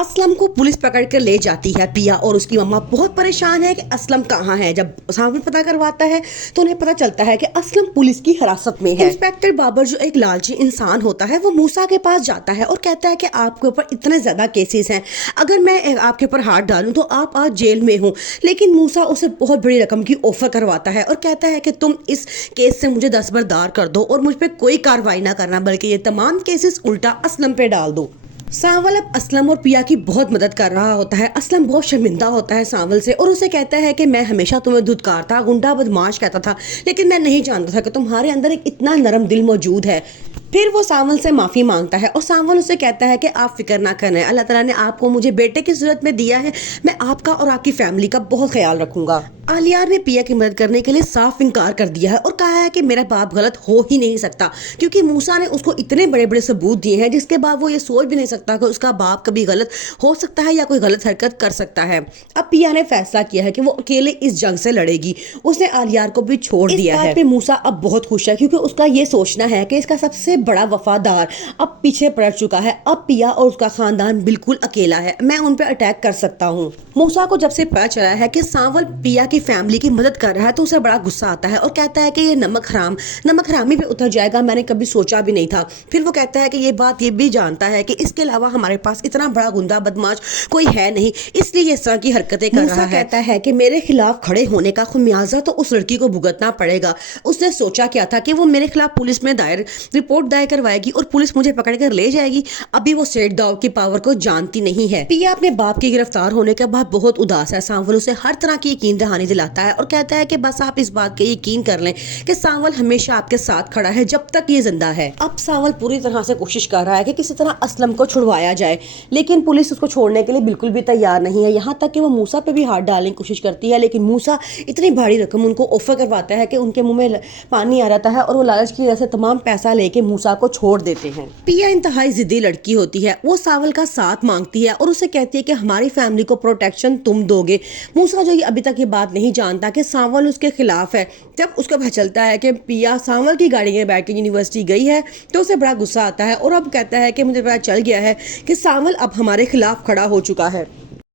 असलम को पुलिस पकड़ कर ले जाती है पिया और उसकी मम्मा बहुत परेशान है कि असलम कहाँ है। जब सामने पता करवाता है तो उन्हें पता चलता है कि असलम पुलिस की हिरासत में है। इंस्पेक्टर बाबर जो एक लालची इंसान होता है वो मूसा के पास जाता है और कहता है कि आपके ऊपर इतने ज्यादा केसेस हैं, अगर मैं आपके ऊपर हाथ डालूं तो आप आज जेल में हो। लेकिन मूसा उसे बहुत बड़ी रकम की ऑफर करवाता है और कहता है कि तुम इस केस से मुझे दस्तबरदार कर दो और मुझ पर कोई कार्रवाई ना करना, बल्कि ये तमाम केसेस उल्टा असलम पे डाल दो। सांवल अब असलम और पिया की बहुत मदद कर रहा होता है। असलम बहुत शर्मिंदा होता है सांवल से और उसे कहता है कि मैं हमेशा तुम्हें धुतकारता, गुंडा, बदमाश कहता था, लेकिन मैं नहीं जानता था कि तुम्हारे अंदर एक इतना नरम दिल मौजूद है। फिर वो सांवल से माफ़ी मांगता है और सांवल उसे कहता है कि आप फिक्र ना करें, अल्लाह ताला ने आपको मुझे बेटे की सूरत में दिया है, मैं आपका और आपकी फैमिली का बहुत ख्याल रखूंगा। आलियार ने पिया की मदद करने के लिए साफ इनकार कर दिया है और कहा है कि मेरा बाप गलत हो ही नहीं सकता, क्योंकि मूसा ने उसको इतने बड़े बड़े सबूत दिए हैं जिसके बाद वो ये सोच भी नहीं सकता कि उसका बाप कभी गलत हो सकता है या कोई गलत हरकत कर सकता है। अब पिया ने फैसला किया है कि वो अकेले इस जंग से लड़ेगी। उसने आलियार को भी छोड़ दिया है। मूसा अब बहुत खुश है क्योंकि उसका ये सोचना है कि इसका सबसे बड़ा वफादार अब पीछे पड़ चुका है। अब पिया और उसका खानदान बिल्कुल अकेला है, मैं उन पर अटैक कर सकता हूँ। मूसा को जब से पता चला है कि सांवल पिया की फैमिली की मदद कर रहा है तो उसे बड़ा गुस्सा आता है और कहता है कि ये नमक हरामी पे उतर जाएगा, मैंने कभी सोचा भी नहीं था। फिर वो कहता है कि ये बात ये भी जानता है कि इसके अलावा हमारे पास इतना बड़ा गुंडा बदमाश कोई है नहीं, इसलिए ये इस तरह की हरकतें कर रहा है। कहता है कि मेरे खिलाफ खड़े होने का खुमियाजा तो उस लड़की को भुगतना पड़ेगा। उसने सोचा क्या था कि वो मेरे खिलाफ पुलिस में रिपोर्ट दायर करवाएगी और पुलिस मुझे पकड़ कर ले जाएगी। अभी वो सेठ दाव की पावर को जानती नहीं है। पिया अपने बाप के गिरफ्तार होने के बाद बहुत उदास है। सांवल उसे हर तरह की यकीन दहानी दिलाता है और कहता है कि बस आप इस बात के यकीन कर लें कि सांवल हमेशा आपके साथ खड़ा है जब तक ये जिंदा है। अब सांवल पूरी तरह से कोशिश कर रहा है कि किसी तरह असलम को छुड़वाया जाए, लेकिन पुलिस उसको छोड़ने के लिए बिल्कुल भी तैयार नहीं है। यहाँ तक कि वो मूसा पे भी हाथ डालने की कोशिश करती है, लेकिन मूसा इतनी भारी रकम उनको ऑफर करवाता है कि उनके मुंह में पानी आ जाता है और वो लालच की वजह से तमाम पैसा लेके मूसा को छोड़ देते हैं। पिया इंतहाई जिद्दी लड़की होती है, वो सांवल का साथ मांगती है और उसे कहती है कि हमारी फैमिली को प्रोटेक्शन तुम दोगे। मूसा जो अभी तक ये बात नहीं जानता कि सांवल उसके खिलाफ है। जब उसको पता चलता है कि पिया सांवल की गाड़ी में बैठ के यूनिवर्सिटी गई है तो उसे बड़ा गुस्सा आता है और अब कहता है कि मुझे पता चल गया है कि सांवल अब हमारे खिलाफ खड़ा हो चुका है।